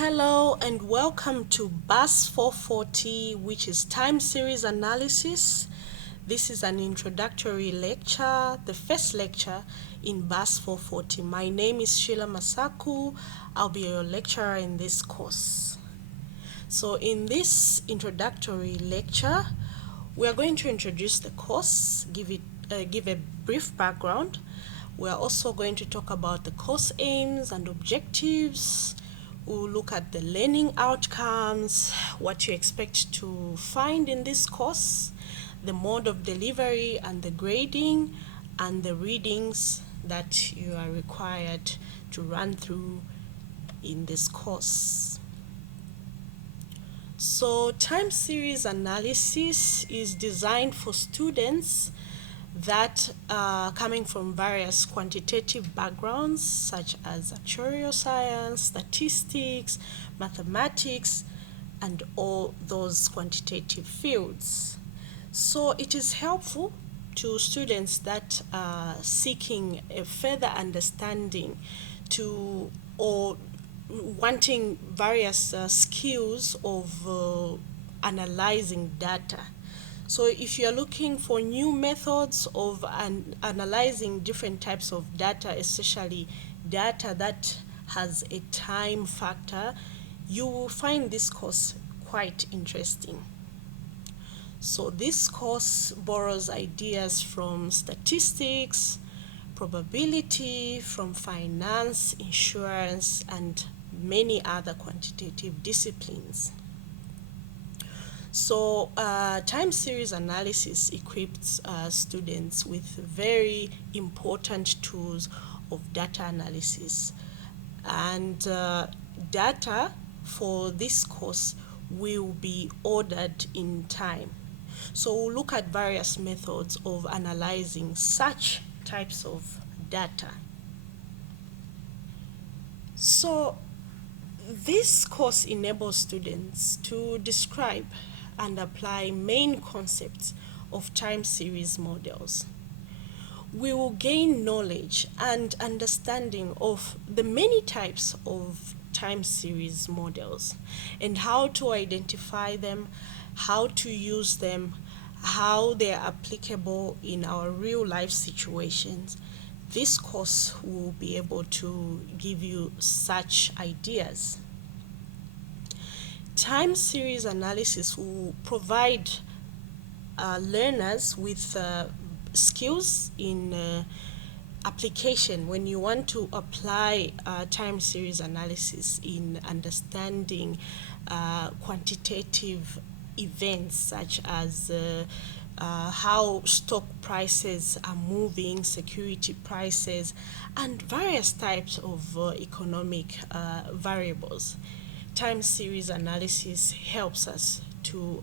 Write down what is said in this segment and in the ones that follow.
Hello and welcome to BAS440, which is time series analysis. This is an introductory lecture, the first lecture in BAS440. My name is Sheila Masaku. I'll be your lecturer in this course. So in this introductory lecture, we are going to introduce the course, give a brief background. We are also going to talk about the course aims and objectives. We'll look at the learning outcomes, what you expect to find in this course, the mode of delivery and the grading, and the readings that you are required to run through in this course. So time series analysis is designed for students that are coming from various quantitative backgrounds such as actuarial science, statistics, mathematics, and all those quantitative fields. So it is helpful to students that are seeking a further understanding to or wanting various skills of analyzing data. So if you're looking for new methods of analyzing different types of data, especially data that has a time factor, you will find this course quite interesting. So this course borrows ideas from statistics, probability, from finance, insurance, and many other quantitative disciplines. So time series analysis equips students with very important tools of data analysis. And data for this course will be ordered in time. So we'll look at various methods of analyzing such types of data. So this course enables students to describe and apply main concepts of time series models. We will gain knowledge and understanding of the many types of time series models and how to identify them, how to use them, how they are applicable in our real life situations. This course will be able to give you such ideas. Time series analysis will provide learners with skills in application when you want to apply time series analysis in understanding quantitative events such as how stock prices are moving, security prices, and various types of economic variables. Time series analysis helps us to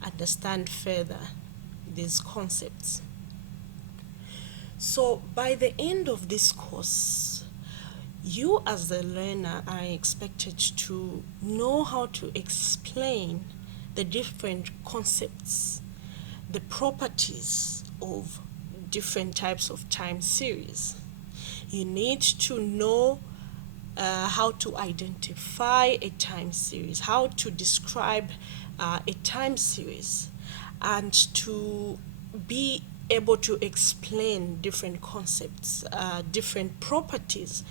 understand further these concepts. So by the end of this course, you as the learner are expected to know how to explain the different concepts, the properties of different types of time series. You need to know how to identify a time series, how to describe a time series, and to be able to explain different concepts, different properties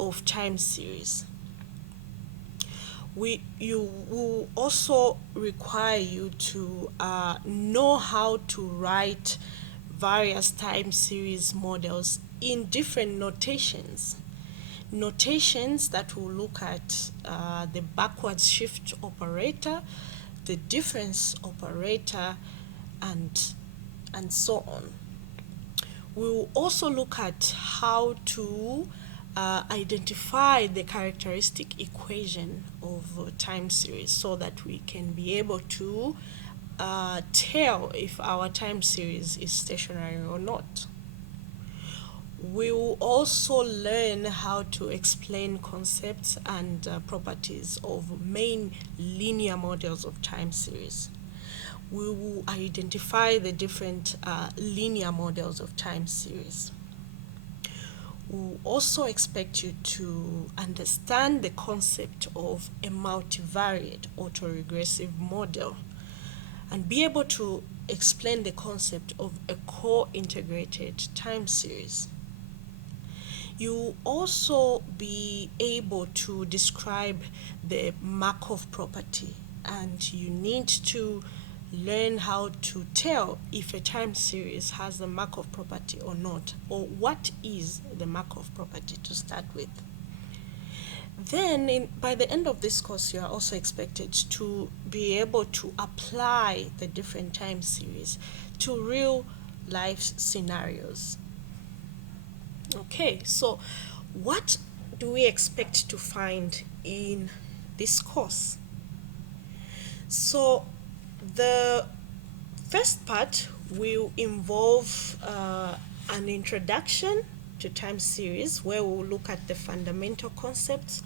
of time series. You will also require you to know how to write various time series models in different notations. Notations that will look at the backwards shift operator, the difference operator, and so on. We will also look at how to identify the characteristic equation of time series so that we can be able to tell if our time series is stationary or not. We will also learn how to explain concepts and properties of main linear models of time series. We will identify the different linear models of time series. We'll also expect you to understand the concept of a multivariate autoregressive model and be able to explain the concept of a co-integrated time series. You also be able to describe the Markov property, and you need to learn how to tell if a time series has the Markov property or not, or what is the Markov property to start with. Then, by the end of this course, you are also expected to be able to apply the different time series to real life scenarios. Okay, so what do we expect to find in this course? So the first part will involve an introduction to time series, where we'll look at the fundamental concepts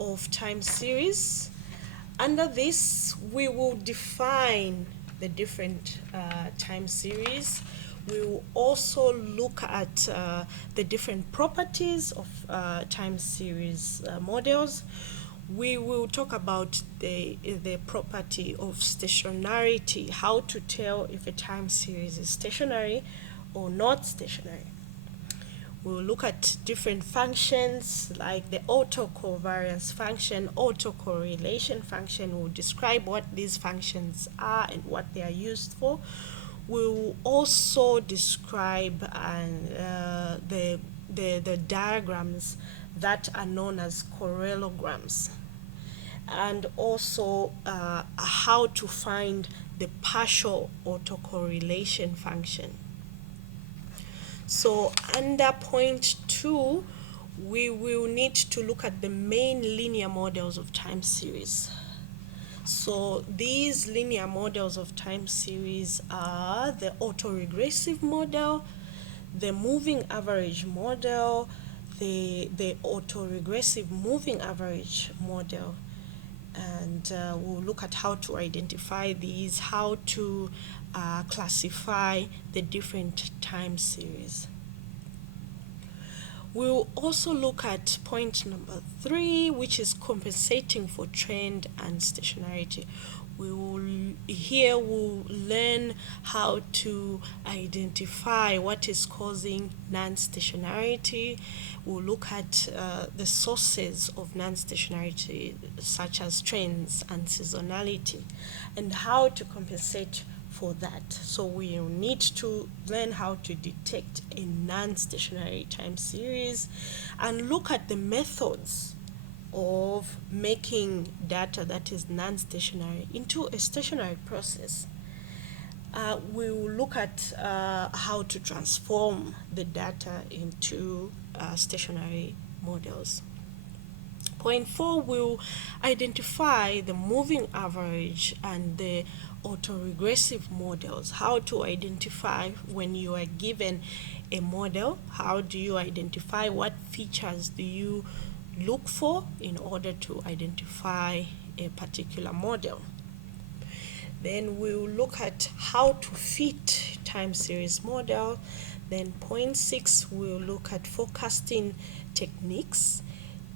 of time series. Under this, we will define the different time series. We will also look at the different properties of time series models. We will talk about the property of stationarity, how to tell if a time series is stationary or not stationary. We'll look at different functions like the autocovariance function, autocorrelation function. We'll describe what these functions are and what they are used for. We'll also describe the diagrams that are known as correlograms, and also how to find the partial autocorrelation function. So under point 2, we will need to look at the main linear models of time series. So these linear models of time series are the autoregressive model, the moving average model, the autoregressive moving average model, and we'll look at how to identify these, how to classify the different time series. We'll also look at point number 3, which is compensating for trend and stationarity. Here we'll learn how to identify what is causing non-stationarity. We'll look at the sources of non-stationarity, such as trends and seasonality, and how to compensate for that. So we need to learn how to detect a non-stationary time series and look at the methods of making data that is non-stationary into a stationary process. We will look at how to transform the data into stationary models. Point 4 will identify the moving average and the autoregressive models. How to identify when you are given a model, how do you identify, what features do you look for in order to identify a particular model. Then we'll look at how to fit time series model. Then point 6, we'll look at forecasting techniques.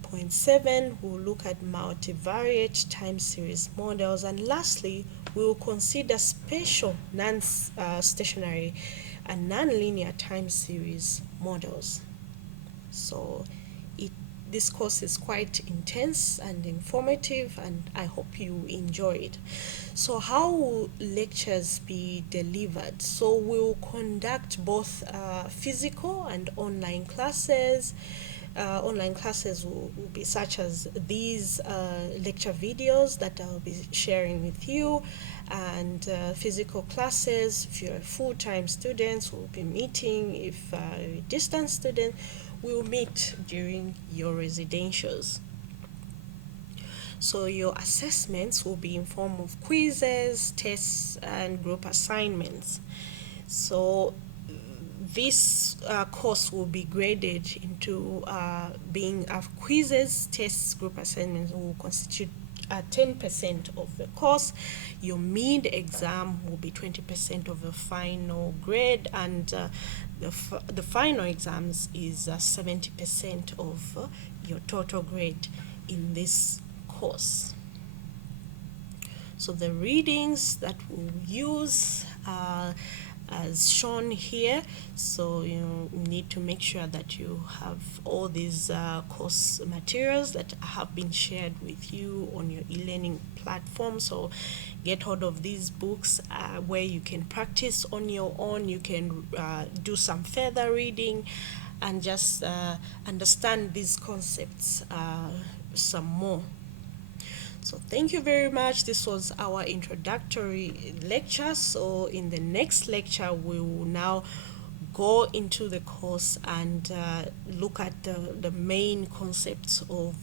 Point 7, we'll look at multivariate time series models. And lastly, we'll consider spatial non-stationary and nonlinear time series models. So this course is quite intense and informative, and I hope you enjoy it. So how will lectures be delivered? So we'll conduct both physical and online classes. Online classes will be such as these lecture videos that I'll be sharing with you, and physical classes, if you're a full-time student, we'll be meeting. If you're a distance student, we'll meet during your residentials. So your assessments will be in form of quizzes, tests, and group assignments. So this course will be graded into being quizzes, tests, group assignments will constitute 10% of the course. Your mid-exam will be 20% of the final grade, and the final exams is 70% of your total grade in this course. So the readings that we'll use are as shown here. So you need to make sure that you have all these course materials that have been shared with you on your e-learning platform. So get hold of these books where you can practice on your own. You can do some further reading and just understand these concepts some more. So thank you very much. This was our introductory lecture. So in the next lecture, we will now go into the course and look at the main concepts of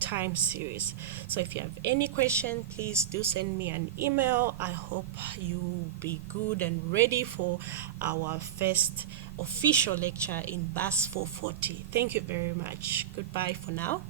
time series. So if you have any question, please do send me an email. I hope you will be good and ready for our first official lecture in BAS440. Thank you very much. Goodbye for now.